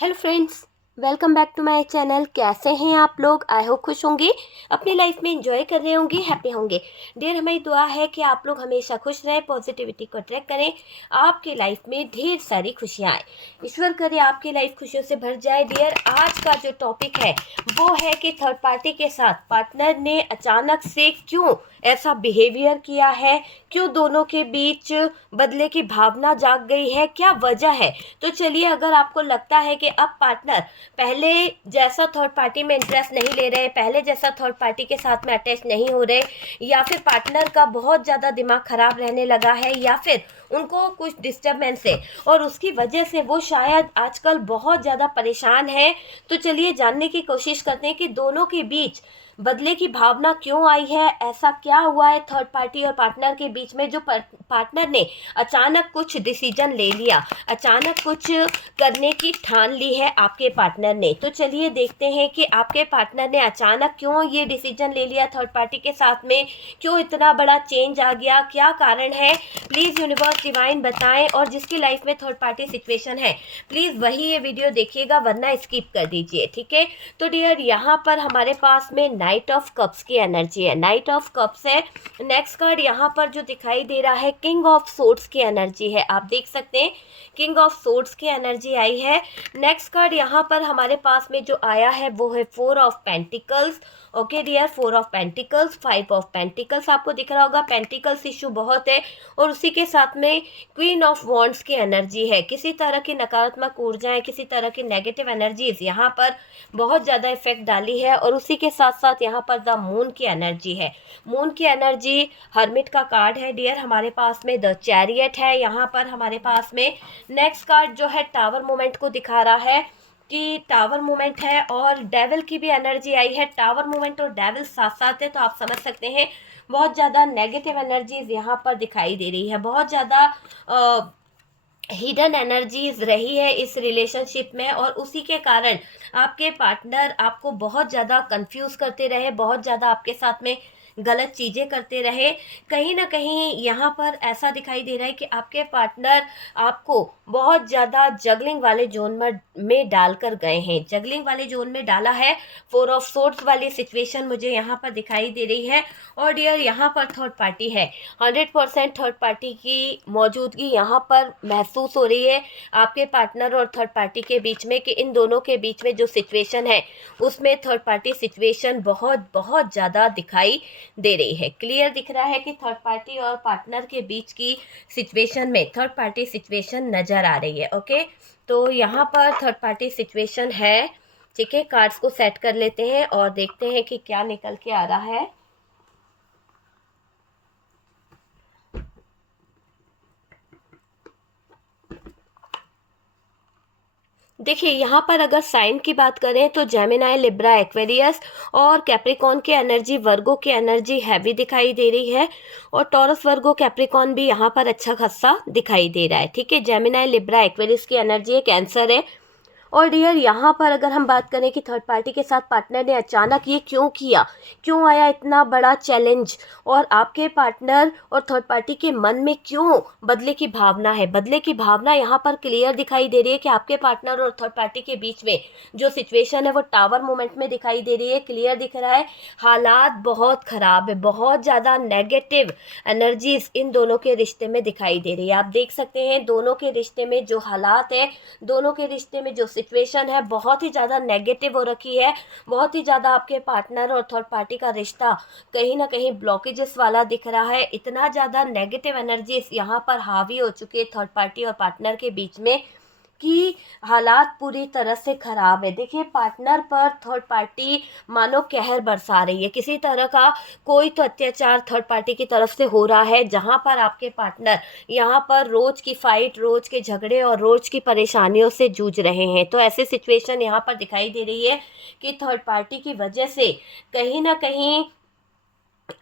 Hello friends, welcome back to my channel. कैसे हैं आप लोग? आई होप खुश होंगे, अपनी लाइफ में एंजॉय कर रहे होंगे, हैप्पी होंगे। डियर, हमारी दुआ है कि आप लोग हमेशा खुश रहें, पॉजिटिविटी को अट्रैक्ट करें, आपकी लाइफ में ढेर सारी खुशियाँ आए। ईश्वर करे आपकी लाइफ खुशियों से भर जाए। डियर, आज का जो टॉपिक है वो है कि थर्ड पार्टी के साथ पार्टनर ने अचानक से क्यों ऐसा बिहेवियर किया है, क्यों दोनों के बीच बदले की भावना जाग गई है, क्या वजह है। तो चलिए, अगर आपको लगता है कि अब पार्टनर पहले जैसा थर्ड पार्टी में इंटरेस्ट नहीं ले रहे, पहले जैसा थर्ड पार्टी के साथ में अटैच नहीं हो रहे, या फिर पार्टनर का बहुत ज़्यादा दिमाग खराब रहने लगा है, या फिर उनको कुछ डिस्टर्बेंस है और उसकी वजह से वो शायद आजकल बहुत ज़्यादा परेशान है, तो चलिए जानने की कोशिश करते हैं कि दोनों के बीच बदले की भावना क्यों आई है। ऐसा क्या हुआ है थर्ड पार्टी और पार्टनर के बीच में जो पार्टनर ने अचानक कुछ डिसीजन ले लिया, अचानक कुछ करने की ठान ली है आपके पार्टनर ने। तो चलिए देखते हैं कि आपके पार्टनर ने अचानक क्यों ये डिसीजन ले लिया थर्ड पार्टी के साथ में, क्यों इतना बड़ा चेंज आ गया, क्या कारण है। प्लीज़ यूनिवर्स डिवाइन बताएं, और जिसकी लाइफ में थर्ड पार्टी सिचुएशन है प्लीज़ वही ये वीडियो देखिएगा, वरना स्किप कर दीजिए, ठीक है। तो डियर, यहाँ पर हमारे पास में नाइट ऑफ कप्स की एनर्जी है, नाइट ऑफ कप्स है। नेक्स्ट कार्ड यहाँ पर जो दिखाई दे रहा है किंग ऑफ सोर्ड्स की एनर्जी है, आप देख सकते हैं किंग ऑफ सोर्ड्स की एनर्जी आई है। नेक्स्ट कार्ड यहाँ पर हमारे पास में जो आया है वो है four of pentacles. Okay dear, four of pentacles, five of pentacles आपको दिख रहा होगा, पेंटिकल्स इशू बहुत है, और उसी के साथ में क्वीन ऑफ वॉन्ड्स की एनर्जी है। किसी तरह की नकारात्मक ऊर्जाएं, किसी तरह की नेगेटिव एनर्जीज यहाँ पर बहुत ज़्यादा इफेक्ट डाली है, और उसी के साथ साथ यहाँ पर द मून की एनर्जी है। मून की एनर्जी हर्मिट का कार्ड है डियर, हमारे पास में द चैरियट है यहाँ पर हमारे पास में। नेक्स्ट कार्ड जो है टावर मोमेंट को दिखा रहा है कि टावर मूवमेंट है, और डेविल की भी एनर्जी आई है। टावर मूवमेंट और डेविल साथ साथ है, तो आप समझ सकते हैं बहुत ज़्यादा नेगेटिव एनर्जीज यहाँ पर दिखाई दे रही है, बहुत ज़्यादा हिडन एनर्जीज रही है इस रिलेशनशिप में, और उसी के कारण आपके पार्टनर आपको बहुत ज़्यादा कंफ्यूज करते रहे, बहुत ज़्यादा आपके साथ में गलत चीज़ें करते रहे। कहीं ना कहीं यहाँ पर ऐसा दिखाई दे रहा है कि आपके पार्टनर आपको बहुत ज़्यादा जगलिंग वाले जोन में डालकर गए हैं, जगलिंग वाले जोन में डाला है। फोर ऑफ सोर्ड्स वाली सिचुएशन मुझे यहाँ पर दिखाई दे रही है, और डियर यहाँ पर थर्ड पार्टी है, 100% थर्ड पार्टी की मौजूदगी यहाँ पर महसूस हो रही है आपके पार्टनर और थर्ड पार्टी के बीच में, कि इन दोनों के बीच में जो सिचुएशन है उसमें थर्ड पार्टी सिचुएशन बहुत बहुत ज़्यादा दिखाई दे रही है। क्लियर दिख रहा है कि थर्ड पार्टी और पार्टनर के बीच की सिचुएशन में थर्ड पार्टी सिचुएशन नज़र आ रही है। ओके, तो यहाँ पर थर्ड पार्टी सिचुएशन है, ठीक है। कार्ड्स को सेट कर लेते हैं और देखते हैं कि क्या निकल के आ रहा है। देखिए, यहाँ पर अगर साइन की बात करें तो जेमिनाई, लिब्रा, एक्वेरियस और कैप्रिकॉन की एनर्जी, वर्गो की एनर्जी हैवी दिखाई दे रही है, और टॉरस, वर्गो, कैप्रिकॉन भी यहाँ पर अच्छा खासा दिखाई दे रहा है, ठीक है। जेमिनाई, लिब्रा, एक्वेरियस की एनर्जी है, कैंसर है। और डियर, यहाँ पर अगर हम बात करें कि थर्ड पार्टी के साथ पार्टनर ने अचानक ये क्यों किया, क्यों आया इतना बड़ा चैलेंज, और आपके पार्टनर और थर्ड पार्टी के मन में क्यों बदले की भावना है। बदले की भावना यहाँ पर क्लियर दिखाई दे रही है कि आपके पार्टनर और थर्ड पार्टी के बीच में जो सिचुएशन है वो टावर मोमेंट में दिखाई दे रही है। क्लियर दिख रहा है हालात बहुत ख़राब है, बहुत ज़्यादा नेगेटिव एनर्जीज इन दोनों के रिश्ते में दिखाई दे रही है। आप देख सकते हैं दोनों के रिश्ते में जो हालात है, दोनों के रिश्ते में जो सिचुएशन है बहुत ही ज़्यादा नेगेटिव हो रखी है, बहुत ही ज़्यादा आपके पार्टनर और थर्ड पार्टी का रिश्ता कहीं ना कहीं ब्लॉकेजेस वाला दिख रहा है। इतना ज़्यादा नेगेटिव एनर्जीज यहाँ पर हावी हो चुकी है थर्ड पार्टी और पार्टनर के बीच में कि हालात पूरी तरह से ख़राब है। देखिए, पार्टनर पर थर्ड पार्टी मानो कहर बरसा रही है, किसी तरह का कोई तो अत्याचार थर्ड पार्टी की तरफ से हो रहा है, जहां पर आपके पार्टनर यहाँ पर रोज़ की फाइट, रोज़ के झगड़े और रोज़ की परेशानियों से जूझ रहे हैं। तो ऐसी सिचुएशन यहाँ पर दिखाई दे रही है कि थर्ड पार्टी की वजह से कहीं ना कहीं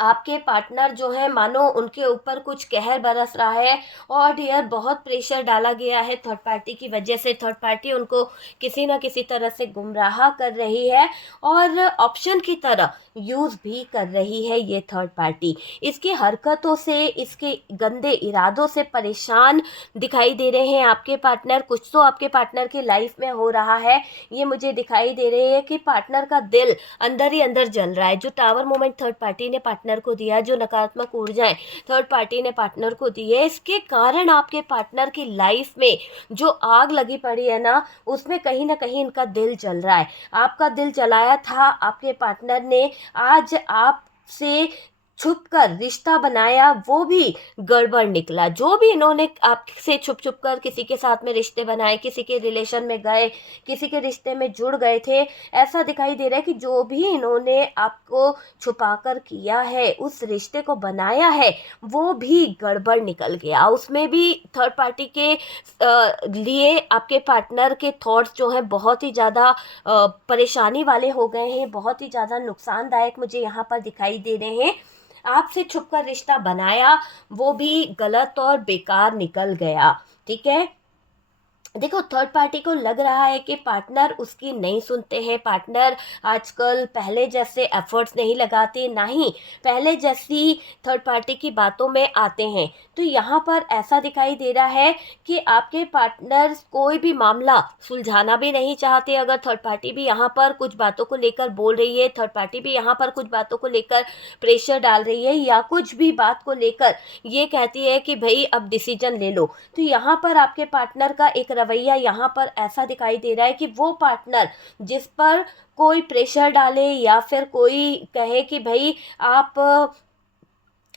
आपके पार्टनर जो है मानो उनके ऊपर कुछ कहर बरस रहा है और डियर बहुत प्रेशर डाला गया है थर्ड पार्टी की वजह से। थर्ड पार्टी उनको किसी न किसी तरह से गुमराह कर रही है और ऑप्शन की तरह यूज़ भी कर रही है ये थर्ड पार्टी। इसकी हरकतों से, इसके गंदे इरादों से परेशान दिखाई दे रहे हैं आपके पार्टनर। कुछ तो आपके पार्टनर की लाइफ में हो रहा है, ये मुझे दिखाई दे रही है कि पार्टनर का दिल अंदर ही अंदर जल रहा है। जो टावर मोमेंट थर्ड पार्टी ने पार्टनर को दिया, जो नकारात्मक ऊर्जाएं थर्ड पार्टी ने पार्टनर को दी है, इसके कारण आपके पार्टनर की लाइफ में जो आग लगी पड़ी है ना, उसमें कहीं ना कहीं इनका दिल जल रहा है। आपका दिल जलाया था आपके पार्टनर ने, आज आपसे छुप कर रिश्ता बनाया, वो भी गड़बड़ निकला। जो भी इन्होंने आपसे छुप छुप कर किसी के साथ में रिश्ते बनाए, किसी के रिलेशन में गए, किसी के रिश्ते में जुड़ गए थे, ऐसा दिखाई दे रहा है कि जो भी इन्होंने आपको छुपाकर किया है, उस रिश्ते को बनाया है, वो भी गड़बड़ निकल गया। उसमें भी थर्ड पार्टी के लिए आपके पार्टनर के थॉट्स जो हैं बहुत ही ज़्यादा परेशानी वाले हो गए हैं, बहुत ही ज़्यादा नुकसानदायक मुझे यहाँ पर दिखाई दे रहे हैं। आपसे छुपकर रिश्ता बनाया, वो भी गलत और बेकार निकल गया। ठीक है, देखो थर्ड पार्टी को लग रहा है कि पार्टनर उसकी नहीं सुनते हैं। पार्टनर आजकल पहले जैसे एफर्ट्स नहीं लगाते, ना ही पहले जैसी थर्ड पार्टी की बातों में आते हैं। तो यहाँ पर ऐसा दिखाई दे रहा है कि आपके पार्टनर कोई भी मामला सुलझाना भी नहीं चाहते। अगर थर्ड पार्टी भी यहाँ पर कुछ बातों को लेकर बोल रही है, थर्ड पार्टी भी यहाँ पर कुछ बातों को लेकर प्रेशर डाल रही है, या कुछ भी बात को लेकर ये कहती है कि भाई अब डिसीजन ले लो, तो यहाँ पर आपके पार्टनर का एक रवैया यहाँ पर ऐसा दिखाई दे रहा है कि वो पार्टनर जिस पर कोई प्रेशर डाले या फिर कोई कहे कि भाई आप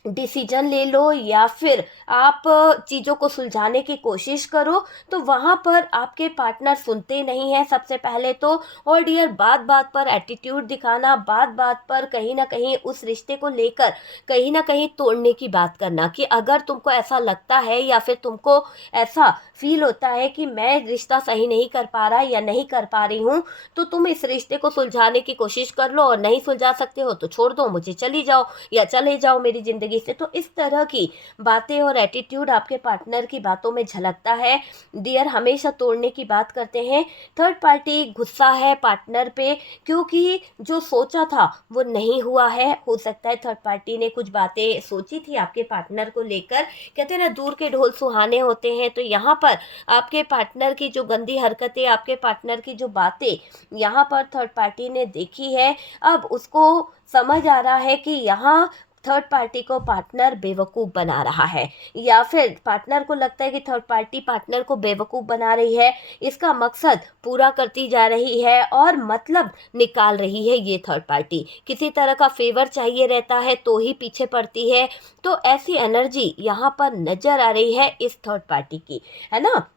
डिसीजन ले लो या फिर आप चीज़ों को सुलझाने की कोशिश करो, तो वहाँ पर आपके पार्टनर सुनते नहीं हैं सबसे पहले तो। और डियर बात बात पर एटीट्यूड दिखाना, बात बात पर कहीं ना कहीं उस रिश्ते को लेकर कहीं ना कहीं तोड़ने की बात करना, कि अगर तुमको ऐसा लगता है या फिर तुमको ऐसा फील होता है कि मैं रिश्ता सही नहीं कर पा रहा या नहीं कर पा रही हूँ, तो तुम इस रिश्ते को सुलझाने की कोशिश कर लो, और नहीं सुलझा सकते हो तो छोड़ दो, मुझे चली जाओ या चले जाओ मेरी ज़िंदगी से। तो इस तरह की बातें और एटीट्यूड आपके पार्टनर की बातों में झलकता है। डियर हमेशा तोड़ने की बात करते हैं। थर्ड पार्टी गुस्सा है पार्टनर पे, क्योंकि जो सोचा था वो नहीं हुआ है। हो सकता है थर्ड पार्टी ने कुछ बातें सोची थी आपके पार्टनर को लेकर। कहते हैं ना, दूर के ढोल सुहाने होते हैं। तो यहाँ पर आपके पार्टनर की जो गंदी हरकतें, आपके पार्टनर की जो बातें यहाँ पर थर्ड पार्टी ने देखी है, अब उसको समझ आ रहा है कि यहाँ थर्ड पार्टी को पार्टनर बेवकूफ़ बना रहा है, या फिर पार्टनर को लगता है कि थर्ड पार्टी पार्टनर को बेवकूफ़ बना रही है, इसका मकसद पूरा करती जा रही है और मतलब निकाल रही है। ये थर्ड पार्टी किसी तरह का फेवर चाहिए रहता है तो ही पीछे पड़ती है। तो ऐसी एनर्जी यहाँ पर नज़र आ रही है इस थर्ड पार्टी की, है ना।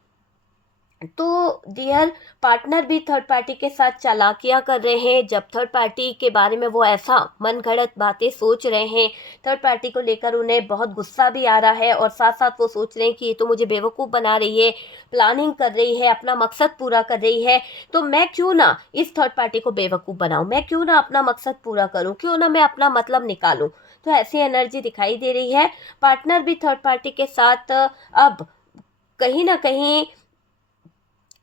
तो डियर पार्टनर भी थर्ड पार्टी के साथ चालाकियां कर रहे हैं। जब थर्ड पार्टी के बारे में वो ऐसा मन गढ़ंत बातें सोच रहे हैं, थर्ड पार्टी को लेकर उन्हें बहुत गुस्सा भी आ रहा है, और साथ साथ वो सोच रहे हैं कि ये तो मुझे बेवकूफ़ बना रही है, प्लानिंग कर रही है, अपना मकसद पूरा कर रही है, तो मैं क्यों ना इस थर्ड पार्टी को बेवकूफ़ बनाऊँ, मैं क्यों ना अपना मकसद पूरा करूँ, क्यों ना मैं अपना मतलब निकालूँ। तो ऐसी एनर्जी दिखाई दे रही है। पार्टनर भी थर्ड पार्टी के साथ अब कहीं ना कहीं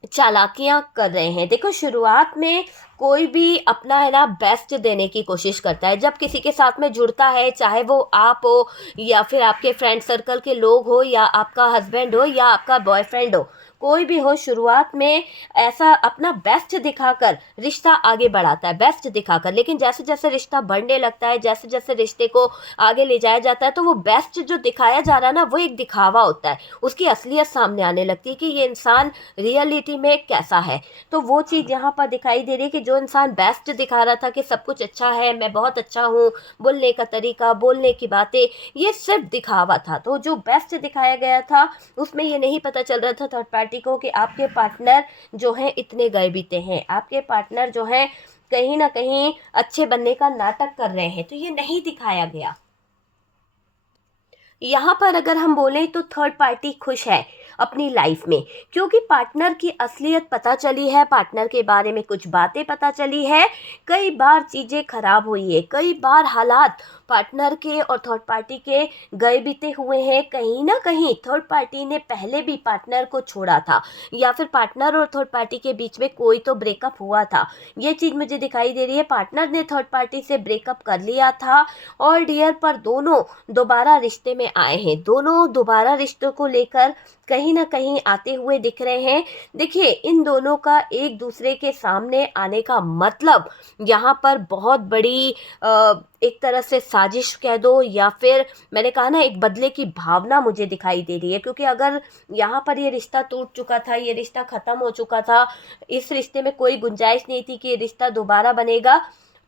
चालाकियां कर रहे हैं। देखो शुरुआत में कोई भी अपना है ना बेस्ट देने की कोशिश करता है। जब किसी के साथ में जुड़ता है, चाहे वो आप हो या फिर आपके फ्रेंड सर्कल के लोग हो या आपका हस्बैंड हो या आपका बॉयफ्रेंड हो, कोई भी हो, शुरुआत में ऐसा अपना बेस्ट दिखाकर रिश्ता आगे बढ़ाता है, बेस्ट दिखाकर। लेकिन जैसे जैसे रिश्ता बढ़ने लगता है, जैसे जैसे रिश्ते को आगे ले जाया जाता है, तो वो बेस्ट जो दिखाया जा रहा है ना, वो एक दिखावा होता है। उसकी असलियत सामने आने लगती है कि ये इंसान रियलिटी में कैसा है। तो वो चीज़ यहाँ पर दिखाई दे रही है कि जो इंसान बेस्ट दिखा रहा था कि सब कुछ अच्छा है, मैं बहुत अच्छा हूँ, बोलने का तरीका, बोलने की बातें, ये सिर्फ दिखावा था। तो जो बेस्ट दिखाया गया था उसमें ये नहीं पता चल रहा था थर्ड पार्टी को कि आपके पार्टनर जो हैं इतने गए बीते हैं, आपके पार्टनर जो हैं कहीं ना कहीं अच्छे बनने का नाटक कर रहे हैं। तो ये नहीं दिखाया गया। यहाँ पर अगर हम बोलें तो थर्ड पार्टी खुश है अपनी लाइफ में, क्योंकि पार्टनर की असलियत पता चली है, पार्टनर के बारे में कुछ बातें पता चली है, कई बार चीज़ें खराब हुई है, कई बार हालात पार्टनर के और थर्ड पार्टी के गए बीते हुए हैं। कहीं ना कहीं थर्ड पार्टी ने पहले भी पार्टनर को छोड़ा था, या फिर पार्टनर और थर्ड पार्टी के बीच में कोई तो ब्रेकअप हुआ था। ये चीज़ मुझे दिखाई दे रही है, पार्टनर ने थर्ड पार्टी से ब्रेकअप कर लिया था और डियर पर दोनों दोबारा रिश्ते में आए हैं, दोनों दोबारा रिश्तों को लेकर कहीं ना कहीं आते हुए दिख रहे हैं। देखिए, इन दोनों का एक दूसरे के सामने आने का मतलब यहाँ पर बहुत बड़ी एक तरह से साजिश कह दो, या फिर मैंने कहा ना, एक बदले की भावना मुझे दिखाई दे रही है। क्योंकि अगर यहाँ पर ये रिश्ता टूट चुका था, ये रिश्ता ख़त्म हो चुका था, इस रिश्ते में कोई गुंजाइश नहीं थी कि ये रिश्ता दोबारा बनेगा,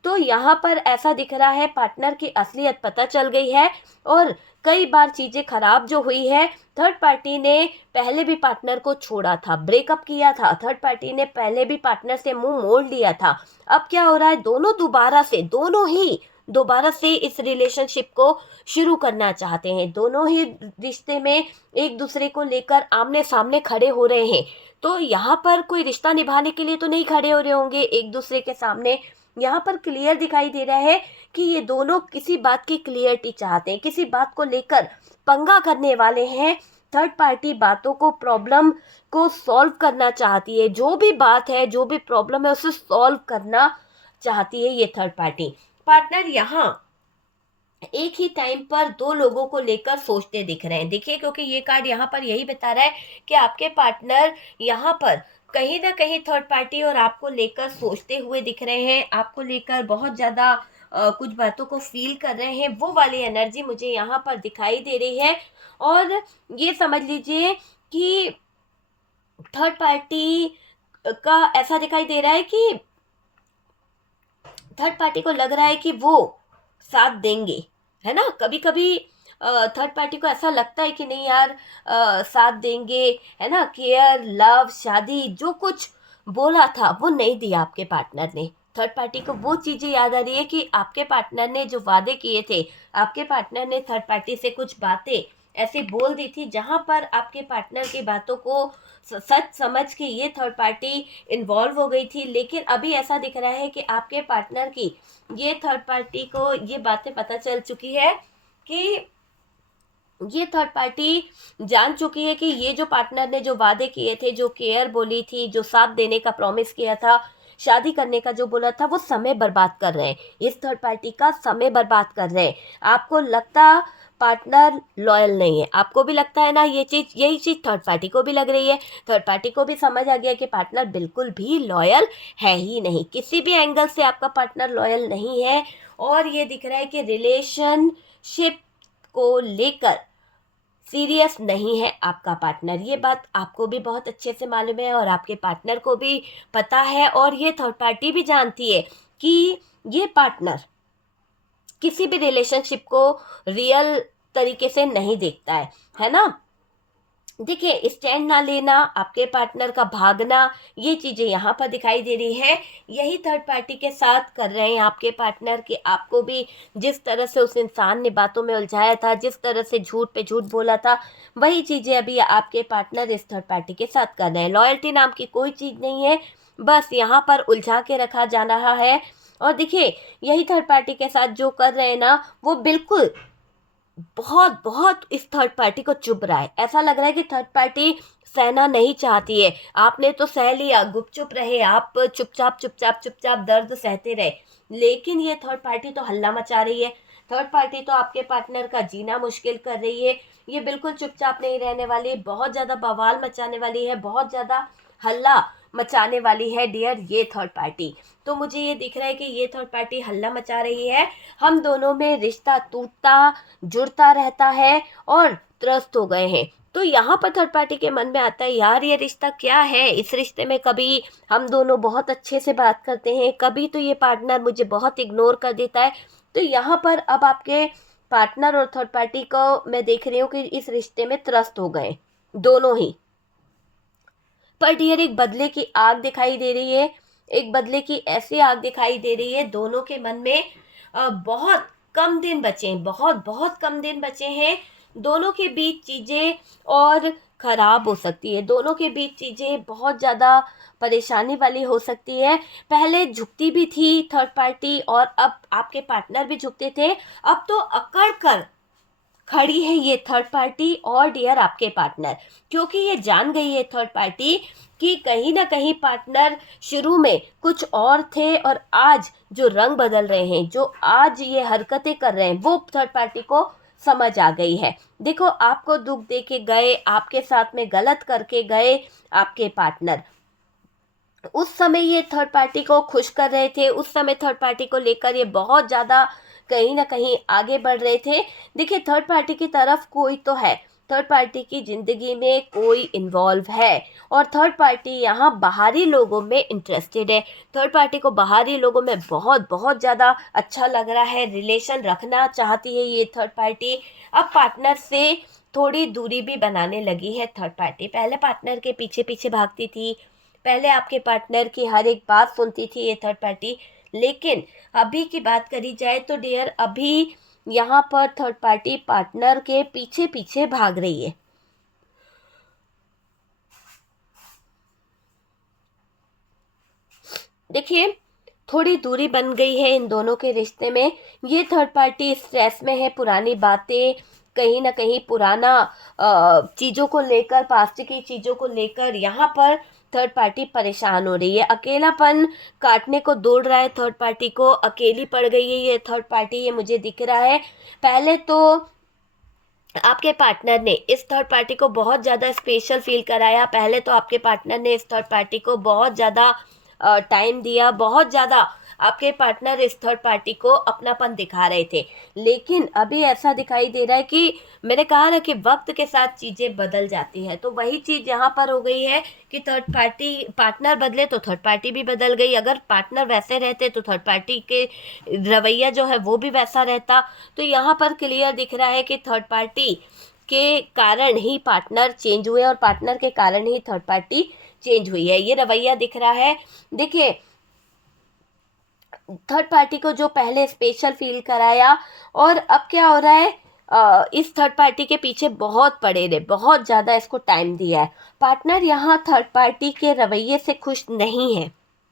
तो यहाँ पर ऐसा दिख रहा है पार्टनर की असलियत पता चल गई है। और कई बार चीज़ें खराब जो हुई है, थर्ड पार्टी ने पहले भी पार्टनर को छोड़ा था, ब्रेकअप किया था, थर्ड पार्टी ने पहले भी पार्टनर से मुंह मोड़ लिया था। अब क्या हो रहा है, दोनों ही दोबारा से इस रिलेशनशिप को शुरू करना चाहते हैं, दोनों ही रिश्ते में एक दूसरे को लेकर आमने सामने खड़े हो रहे हैं। तो यहाँ पर कोई रिश्ता निभाने के लिए तो नहीं खड़े हो रहे होंगे एक दूसरे के सामने। यहाँ पर क्लियर दिखाई दे रहा है कि ये दोनों किसी बात की क्लियरिटी चाहते हैं, किसी बात को लेकर पंगा करने वाले हैं। थर्ड पार्टी बातों को, प्रॉब्लम को सॉल्व करना चाहती है, जो भी बात है, जो भी प्रॉब्लम है, उसे सॉल्व करना चाहती है ये थर्ड पार्टी। पार्टनर यहाँ एक ही टाइम पर दो लोगों को लेकर सोचते दिख रहे हैं। देखिए, क्योंकि ये कार्ड यहाँ पर यही बता रहा है कि आपके पार्टनर यहाँ पर कहीं ना कहीं थर्ड पार्टी और आपको लेकर सोचते हुए दिख रहे हैं, आपको लेकर बहुत ज़्यादा कुछ बातों को फील कर रहे हैं। वो वाली एनर्जी मुझे यहाँ पर दिखाई दे रही है। और ये समझ लीजिए कि थर्ड पार्टी का ऐसा दिखाई दे रहा है कि थर्ड पार्टी को लग रहा है कि वो साथ देंगे, है ना। कभी कभी थर्ड पार्टी को ऐसा लगता है कि नहीं यार, साथ देंगे, है ना। केयर, लव, शादी, जो कुछ बोला था वो नहीं दिया आपके पार्टनर ने। थर्ड पार्टी को वो चीज़ें याद आ रही है कि आपके पार्टनर ने जो वादे किए थे, आपके पार्टनर ने थर्ड पार्टी से कुछ बातें ऐसे बोल दी थी जहां पर आपके पार्टनर की बातों को सच समझ के ये थर्ड पार्टी इन्वॉल्व हो गई थी। लेकिन अभी ऐसा दिख रहा है कि आपके पार्टनर की ये थर्ड पार्टी को ये बातें पता चल चुकी है कि ये थर्ड पार्टी जान चुकी है कि ये जो पार्टनर ने जो वादे किए थे, जो केयर बोली थी, जो साथ देने का प्रॉमिस किया था, शादी करने का जो बोला था, वो समय बर्बाद कर रहे हैं। इस थर्ड पार्टी का समय बर्बाद कर रहे हैं। आपको लगता पार्टनर लॉयल नहीं है, आपको भी लगता है ना ये चीज़, यही चीज़ थर्ड पार्टी को भी लग रही है। थर्ड पार्टी को भी समझ आ गया कि पार्टनर बिल्कुल भी लॉयल है ही नहीं, किसी भी एंगल से आपका पार्टनर लॉयल नहीं है। और ये दिख रहा है कि रिलेशनशिप को लेकर सीरियस नहीं है आपका पार्टनर। ये बात आपको भी बहुत अच्छे से मालूम है और आपके पार्टनर को भी पता है। और ये थर्ड पार्टी भी जानती है कि ये पार्टनर किसी भी रिलेशनशिप को रियल तरीके से नहीं देखता है ना। देखिए, स्टैंड ना लेना, आपके पार्टनर का भागना, ये चीज़ें यहाँ पर दिखाई दे रही है। यही थर्ड पार्टी के साथ कर रहे हैं आपके पार्टनर कि आपको भी जिस तरह से उस इंसान ने बातों में उलझाया था, जिस तरह से झूठ पे झूठ बोला था, वही चीज़ें अभी आपके पार्टनर इस थर्ड पार्टी के साथ कर रहे हैं। लॉयल्टी नाम की कोई चीज़ नहीं है, बस यहाँ पर उलझा के रखा जा रहा है। और देखिए, यही थर्ड पार्टी के साथ जो कर रहे हैं ना, वो बिल्कुल बहुत बहुत इस थर्ड पार्टी को चुभ रहा है। ऐसा लग रहा है कि थर्ड पार्टी सहना नहीं चाहती है। आपने तो सह लिया, गुपचुप रहे आप, चुपचाप चुपचाप चुपचाप दर्द सहते रहे, लेकिन ये थर्ड पार्टी तो हल्ला मचा रही है। थर्ड पार्टी तो आपके पार्टनर का जीना मुश्किल कर रही है। ये बिल्कुल चुपचाप नहीं रहने वाली, बहुत ज़्यादा बवाल मचाने वाली है, बहुत ज़्यादा हल्ला मचाने वाली है डियर ये थर्ड पार्टी। तो मुझे ये दिख रहा है कि ये थर्ड पार्टी हल्ला मचा रही है। हम दोनों में रिश्ता टूटता जुड़ता रहता है और त्रस्त हो गए हैं। तो यहाँ पर थर्ड पार्टी के मन में आता है, यार ये रिश्ता क्या है। इस रिश्ते में कभी हम दोनों बहुत अच्छे से बात करते हैं, कभी तो ये पार्टनर मुझे बहुत इग्नोर कर देता है। तो यहाँ पर अब आपके पार्टनर और थर्ड पार्टी को मैं देख रही हूँ कि इस रिश्ते में त्रस्त हो गए दोनों ही। पर डियर, एक बदले की आग दिखाई दे रही है, एक बदले की ऐसी आग दिखाई दे रही है। दोनों के मन में बहुत कम दिन बचे हैं, बहुत बहुत कम दिन बचे हैं। दोनों के बीच चीज़ें और ख़राब हो सकती है, दोनों के बीच चीज़ें बहुत ज़्यादा परेशानी वाली हो सकती है। पहले झुकती भी थी थर्ड पार्टी और अब आपके पार्टनर भी झुकते थे, अब तो अकड़ कर खड़ी है ये थर्ड पार्टी और डियर आपके पार्टनर, क्योंकि ये जान गई है थर्ड पार्टी कि कहीं ना कहीं पार्टनर शुरू में कुछ और थे और आज जो रंग बदल रहे हैं, जो आज ये हरकतें कर रहे हैं, वो थर्ड पार्टी को समझ आ गई है। देखो, आपको दुख दे के गए, आपके साथ में गलत करके गए आपके पार्टनर, उस समय ये थर्ड पार्टी को खुश कर रहे थे, उस समय थर्ड पार्टी को लेकर ये बहुत ज़्यादा कहीं ना कहीं आगे बढ़ रहे थे। देखिए, थर्ड पार्टी की तरफ कोई तो है, थर्ड पार्टी की ज़िंदगी में कोई इन्वॉल्व है और थर्ड पार्टी यहाँ बाहरी लोगों में इंटरेस्टेड है। थर्ड पार्टी को बाहरी लोगों में बहुत बहुत ज़्यादा अच्छा लग रहा है, रिलेशन रखना चाहती है ये थर्ड पार्टी। अब पार्टनर से थोड़ी दूरी भी बनाने लगी है थर्ड पार्टी। पहले पार्टनर के पीछे पीछे भागती थी, पहले आपके पार्टनर की हर एक बात सुनती थी ये थर्ड पार्टी, लेकिन अभी की बात करी जाए तो डियर, अभी यहाँ पर थर्ड पार्टी पार्टनर के पीछे पीछे भाग रही है। देखिए, थोड़ी दूरी बन गई है इन दोनों के रिश्ते में। ये थर्ड पार्टी स्ट्रेस में है, पुरानी बातें, कहीं ना कहीं पुराना चीज़ों को लेकर, पास्ट की चीज़ों को लेकर यहाँ पर थर्ड पार्टी परेशान हो रही है। अकेलापन काटने को दौड़ रहा है थर्ड पार्टी को, अकेली पड़ गई है ये थर्ड पार्टी, ये मुझे दिख रहा है। पहले तो आपके पार्टनर ने इस थर्ड पार्टी को बहुत ज़्यादा स्पेशल फील कराया, पहले तो आपके पार्टनर ने इस थर्ड पार्टी को बहुत ज़्यादा टाइम दिया, बहुत ज़्यादा आपके पार्टनर इस थर्ड पार्टी को अपनापन दिखा रहे थे। लेकिन अभी ऐसा दिखाई दे रहा है कि मैंने कहा ना कि वक्त के साथ चीज़ें बदल जाती हैं, तो वही चीज़ यहाँ पर हो गई है कि थर्ड पार्टी, पार्टनर बदले तो थर्ड पार्टी भी बदल गई। अगर पार्टनर वैसे रहते तो थर्ड पार्टी के रवैया जो है वो भी वैसा रहता। तो यहाँ पर क्लियर दिख रहा है कि थर्ड पार्टी के कारण ही पार्टनर चेंज हुए और पार्टनर के कारण ही थर्ड पार्टी चेंज हुई है, ये रवैया दिख रहा है। देखिए, थर्ड पार्टी को जो पहले स्पेशल फील कराया और अब क्या हो रहा है, इस थर्ड पार्टी के पीछे बहुत पड़े रहे, बहुत ज़्यादा इसको टाइम दिया है। पार्टनर यहाँ थर्ड पार्टी के रवैये से खुश नहीं है,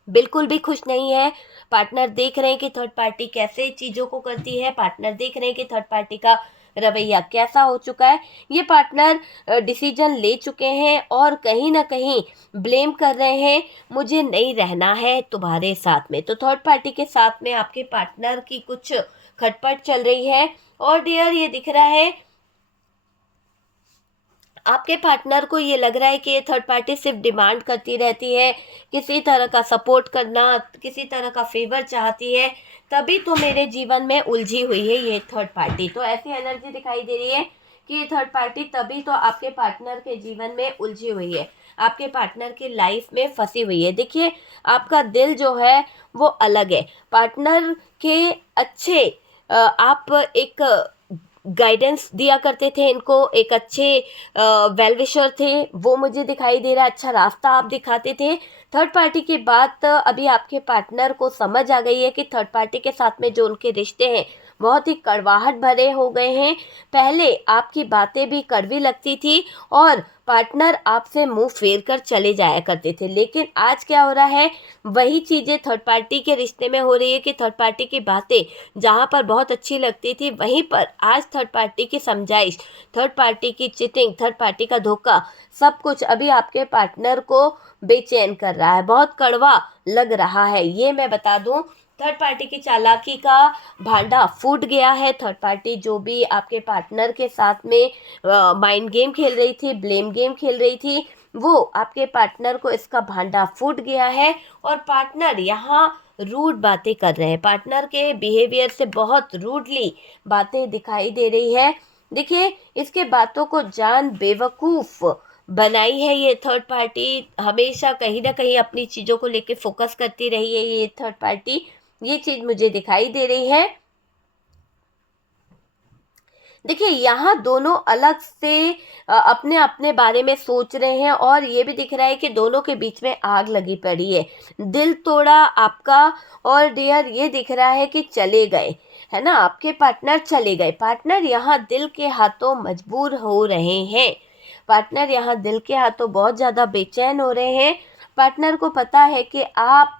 बिल्कुल भी खुश नहीं है। पार्टनर देख रहे हैं कि थर्ड पार्टी कैसे चीज़ों को करती है, पार्टनर देख रहे हैं कि थर्ड पार्टी का रवैया कैसा हो चुका है। ये पार्टनर डिसीजन ले चुके हैं और कहीं ना कहीं ब्लेम कर रहे हैं, मुझे नहीं रहना है तुम्हारे साथ में। तो थर्ड पार्टी के साथ में आपके पार्टनर की कुछ खटपट चल रही है और डियर, ये दिख रहा है आपके पार्टनर को, ये लग रहा है कि ये थर्ड पार्टी सिर्फ डिमांड करती रहती है, किसी तरह का सपोर्ट करना, किसी तरह का फेवर चाहती है, तभी तो मेरे जीवन में उलझी हुई है ये थर्ड पार्टी। तो ऐसी एनर्जी दिखाई दे रही है कि ये थर्ड पार्टी तभी तो आपके पार्टनर के जीवन में उलझी हुई है, आपके पार्टनर की लाइफ में फंसी हुई है। देखिए, आपका दिल जो है वो अलग है, पार्टनर के अच्छे आप एक गाइडेंस दिया करते थे इनको, एक अच्छे वेल विशर थे, वो मुझे दिखाई दे रहा है, अच्छा रास्ता आप दिखाते थे। थर्ड पार्टी की बात अभी आपके पार्टनर को समझ आ गई है कि थर्ड पार्टी के साथ में जो उनके रिश्ते हैं बहुत ही कड़वाहट भरे हो गए हैं। पहले आपकी बातें भी कड़वी लगती थी और पार्टनर आपसे मुंह फेर कर चले जाया करते थे, लेकिन आज क्या हो रहा है, वही चीज़ें थर्ड पार्टी के रिश्ते में हो रही है कि थर्ड पार्टी की बातें जहाँ पर बहुत अच्छी लगती थी, वहीं पर आज थर्ड पार्टी की समझाइश, थर्ड पार्टी की चीटिंग, थर्ड पार्टी का धोखा, सब कुछ अभी आपके पार्टनर को बेचैन कर रहा है, बहुत कड़वा लग रहा है। ये मैं बता दूं, थर्ड पार्टी की चालाकी का भांडा फूट गया है। थर्ड पार्टी जो भी आपके पार्टनर के साथ में माइंड गेम खेल रही थी, ब्लेम गेम खेल रही थी, वो आपके पार्टनर को इसका भांडा फूट गया है और पार्टनर यहाँ रूड बातें कर रहे हैं, पार्टनर के बिहेवियर से बहुत रूडली बातें दिखाई दे रही है। देखिए, इसके बातों को जान बेवकूफ़ बनाई है ये थर्ड पार्टी, हमेशा कहीं ना कहीं अपनी चीज़ों को लेके फोकस करती रही है ये थर्ड पार्टी, ये चीज़ मुझे दिखाई दे रही है। देखिए, यहाँ दोनों अलग से अपने अपने बारे में सोच रहे हैं और ये भी दिख रहा है कि दोनों के बीच में आग लगी पड़ी है, दिल तोड़ा आपका और डियर, ये दिख रहा है कि चले गए, है ना, आपके पार्टनर चले गए। पार्टनर यहाँ दिल के हाथों मजबूर हो रहे हैं, पार्टनर यहाँ दिल के हाथों बहुत ज़्यादा बेचैन हो रहे हैं। पार्टनर को पता है कि आप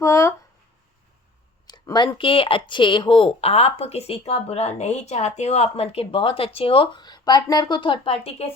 मन के अच्छे हो, आप किसी का बुरा नहीं चाहते हो, आप मन के बहुत अच्छे हो। पार्टनर को थर्ड पार्टी के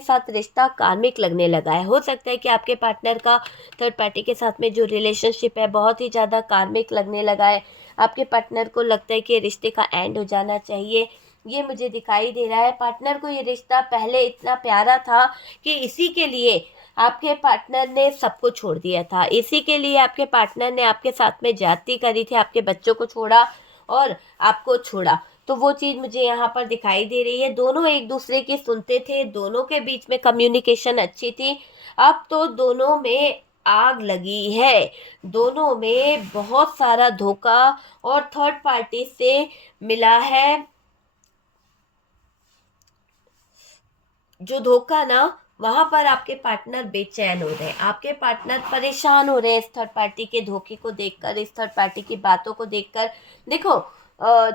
साथ रिश्ता कार्मिक लगने लगा है। हो सकता है कि आपके पार्टनर का थर्ड पार्टी के साथ में जो रिलेशनशिप है बहुत ही ज़्यादा कार्मिक लगने लगा है। आपके पार्टनर को लगता है कि रिश्ते का एंड हो जाना चाहिए, ये मुझे दिखाई दे रहा है। पार्टनर को ये रिश्ता पहले इतना प्यारा था कि इसी के लिए आपके पार्टनर ने सबको छोड़ दिया था, इसी के लिए आपके पार्टनर ने आपके साथ में ज्यादती करी थी, आपके बच्चों को छोड़ा और आपको छोड़ा। तो वो चीज़ मुझे यहाँ पर दिखाई दे रही है। दोनों एक दूसरे की सुनते थे, दोनों के बीच में कम्युनिकेशन अच्छी थी। अब तो दोनों में आग लगी है, दोनों में बहुत सारा धोखा और थर्ड पार्टी से मिला है। जो धोखा ना, वहां पर आपके पार्टनर बेचैन हो रहे हैं, आपके पार्टनर परेशान हो रहे हैं इस थर्ड पार्टी के धोखे को देखकर, इस थर्ड पार्टी की बातों को देखकर। देखो,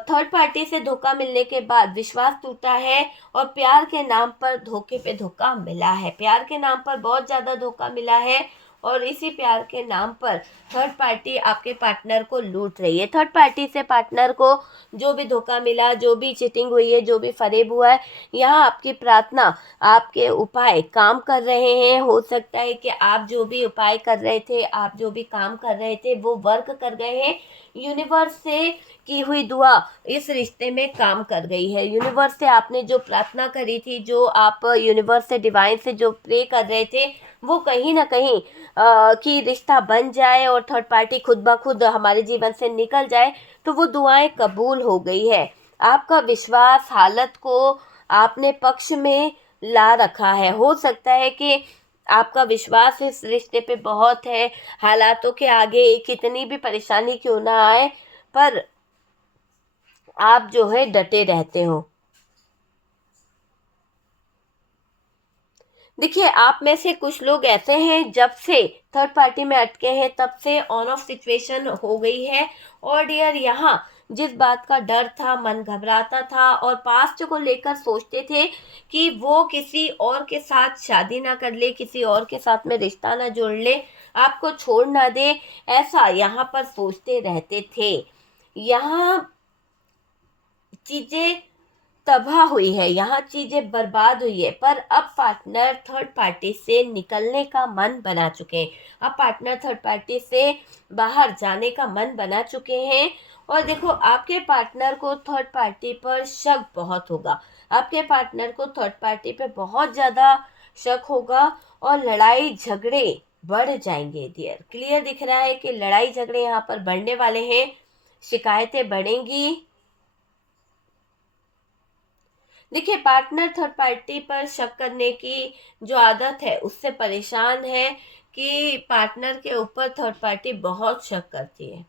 थर्ड पार्टी से धोखा मिलने के बाद विश्वास टूटा है और प्यार के नाम पर धोखे पे धोखा मिला है, प्यार के नाम पर बहुत ज्यादा धोखा मिला है। और इसी प्यार के नाम पर थर्ड पार्टी आपके पार्टनर को लूट रही है। थर्ड पार्टी से पार्टनर को जो भी धोखा मिला, जो भी चीटिंग हुई है, जो भी फरेब हुआ है, यहाँ आपकी प्रार्थना, आपके उपाय काम कर रहे हैं। हो सकता है कि आप जो भी उपाय कर रहे थे, आप जो भी काम कर रहे थे, वो वर्क कर गए हैं। यूनिवर्स से की हुई दुआ इस रिश्ते में काम कर गई है। यूनिवर्स से आपने जो प्रार्थना करी थी, जो आप यूनिवर्स से, डिवाइन से जो प्रे कर रहे थे, वो कहीं ना कहीं कि रिश्ता बन जाए और थर्ड पार्टी खुद ब खुद हमारे जीवन से निकल जाए, तो वो दुआएं कबूल हो गई है। आपका विश्वास हालत को आपने पक्ष में ला रखा है। हो सकता है कि आपका विश्वास इस रिश्ते पे बहुत है, हालातों के आगे कितनी भी परेशानी क्यों ना आए, पर आप जो है डटे रहते हो। देखिए, आप में से कुछ लोग ऐसे हैं, जब से थर्ड पार्टी में अटके हैं तब से ऑन ऑफ सिचुएशन हो गई है। और डियर, यहाँ जिस बात का डर था, मन घबराता था और पास्ट को लेकर सोचते थे कि वो किसी और के साथ शादी ना कर ले, किसी और के साथ में रिश्ता ना जोड़ ले, आपको छोड़ ना दे, ऐसा यहाँ पर सोचते रहते थे। यहाँ चीजें तबाह हुई है, यहाँ चीजें बर्बाद हुई है, पर अब पार्टनर थर्ड पार्टी से निकलने का मन बना चुके हैं। अब पार्टनर थर्ड पार्टी से बाहर जाने का मन बना चुके हैं। और देखो, आपके पार्टनर को थर्ड पार्टी पर शक बहुत होगा, आपके पार्टनर को थर्ड पार्टी पे बहुत ज़्यादा शक होगा और लड़ाई झगड़े बढ़ जाएंगे। डियर, क्लियर दिख रहा है कि लड़ाई झगड़े यहाँ पर बढ़ने वाले हैं, शिकायतें बढ़ेंगी। देखिए, पार्टनर थर्ड पार्टी पर शक करने की जो आदत है उससे परेशान है कि पार्टनर के ऊपर थर्ड पार्टी बहुत शक करती है,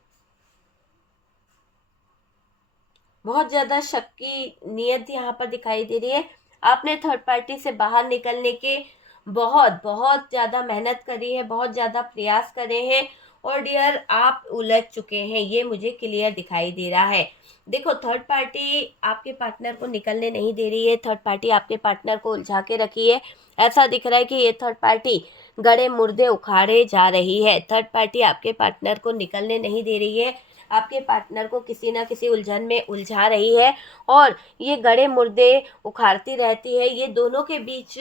बहुत ज्यादा शक की नीयत यहाँ पर दिखाई दे रही है। आपने थर्ड पार्टी से बाहर निकलने के बहुत बहुत ज्यादा मेहनत करी है, बहुत ज्यादा प्रयास करे हैं और डियर, आप उलझ चुके हैं, ये मुझे क्लियर दिखाई दे रहा है। देखो, थर्ड पार्टी आपके पार्टनर को निकलने नहीं दे रही है, थर्ड पार्टी आपके पार्टनर को उलझा के रखी है। ऐसा दिख रहा है कि ये थर्ड पार्टी गड़े मुर्दे उखाड़े जा रही है, थर्ड पार्टी आपके पार्टनर को निकलने नहीं दे रही है, आपके पार्टनर को किसी ना किसी उलझन में उलझा रही है और ये गड़े मुर्दे उखाड़ती रहती है। ये दोनों के बीच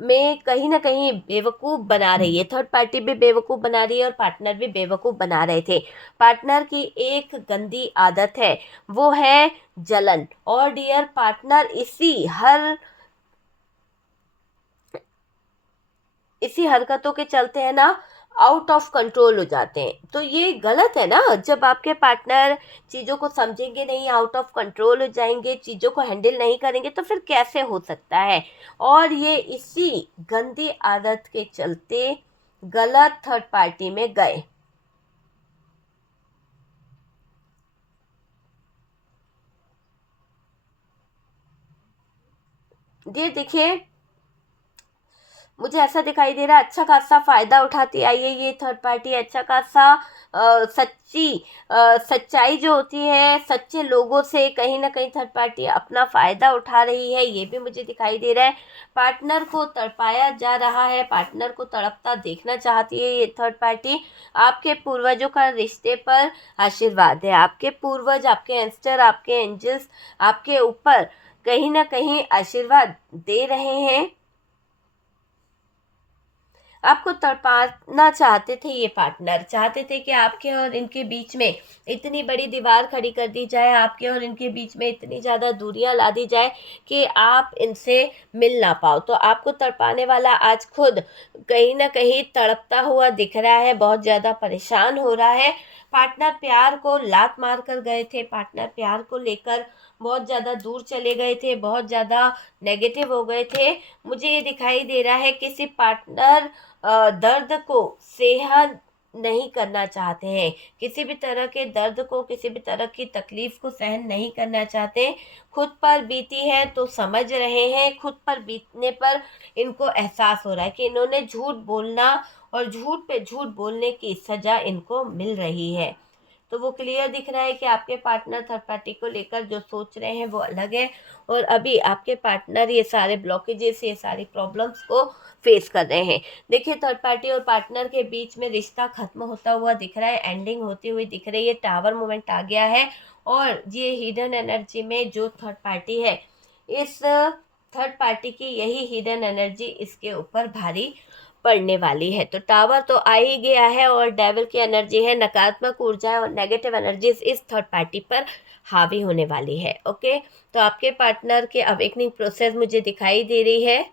में कहीं ना कहीं बेवकूफ़ बना रही है, थर्ड पार्टी भी बेवकूफ़ बना रही है और पार्टनर भी बेवकूफ़ बना रहे थे। पार्टनर की एक गंदी आदत है, वो है जलन। और डियर, पार्टनर इसी हरकतों के चलते है ना, आउट ऑफ कंट्रोल हो जाते हैं। तो ये गलत है ना, जब आपके पार्टनर चीज़ों को समझेंगे नहीं, आउट ऑफ कंट्रोल हो जाएंगे, चीज़ों को हैंडल नहीं करेंगे, तो फिर कैसे हो सकता है। और ये इसी गंदी आदत के चलते गलत थर्ड पार्टी में गए। ये देखिए, मुझे ऐसा दिखाई दे रहा है अच्छा खासा फ़ायदा उठाती आई है ये थर्ड पार्टी, अच्छा खासा सच्चाई जो होती है, सच्चे लोगों से कहीं न कहीं थर्ड पार्टी अपना फ़ायदा उठा रही है, ये भी मुझे दिखाई दे रहा है। पार्टनर को तड़पाया जा रहा है, पार्टनर को तड़पता देखना चाहती है ये थर्ड पार्टी। आपके पूर्वजों का रिश्ते पर आशीर्वाद है, आपके पूर्वज, आपके एंसेस्टर, आपके एंजल्स आपके ऊपर कहीं न कहीं आशीर्वाद दे रहे हैं। आपको तड़पाना चाहते थे ये पार्टनर, चाहते थे कि आपके और इनके बीच में इतनी बड़ी दीवार खड़ी कर दी जाए, आपके और इनके बीच में इतनी ज़्यादा दूरियां ला दी जाए कि आप इनसे मिल ना पाओ। तो आपको तड़पाने वाला आज खुद कहीं ना कहीं तड़पता हुआ दिख रहा है, बहुत ज़्यादा परेशान हो रहा है। पार्टनर प्यार को लात मार कर गए थे, पार्टनर प्यार को लेकर बहुत ज़्यादा दूर चले गए थे, बहुत ज़्यादा नेगेटिव हो गए थे। मुझे ये दिखाई दे रहा है किसी पार्टनर दर्द को सहन नहीं करना चाहते हैं, किसी भी तरह के दर्द को, किसी भी तरह की तकलीफ को सहन नहीं करना चाहते। खुद पर बीती है तो समझ रहे हैं, खुद पर बीतने पर इनको एहसास हो रहा है कि इन्होंने झूठ बोलना और झूठ पे झूठ बोलने की सज़ा इनको मिल रही है। तो वो क्लियर दिख रहा है कि आपके पार्टनर थर्ड पार्टी को लेकर जो सोच रहे हैं वो अलग है, और अभी आपके पार्टनर ये सारे ब्लॉकेजेस, ये सारी प्रॉब्लम्स को फेस कर रहे हैं। देखिए थर्ड पार्टी और पार्टनर के बीच में रिश्ता खत्म होता हुआ दिख रहा है, एंडिंग होती हुई दिख रही है, टावर मोमेंट आ गया है। और ये हिडन एनर्जी में जो थर्ड पार्टी है, इस थर्ड पार्टी की यही हिडन एनर्जी इसके ऊपर भारी पड़ने वाली है। तो टावर तो आ ही गया है और डेविल की एनर्जी है, नकारात्मक ऊर्जा और नेगेटिव एनर्जीज इस थर्ड पार्टी पर हावी होने वाली है। ओके, तो आपके पार्टनर के अवेकनिंग प्रोसेस मुझे दिखाई दे रही है।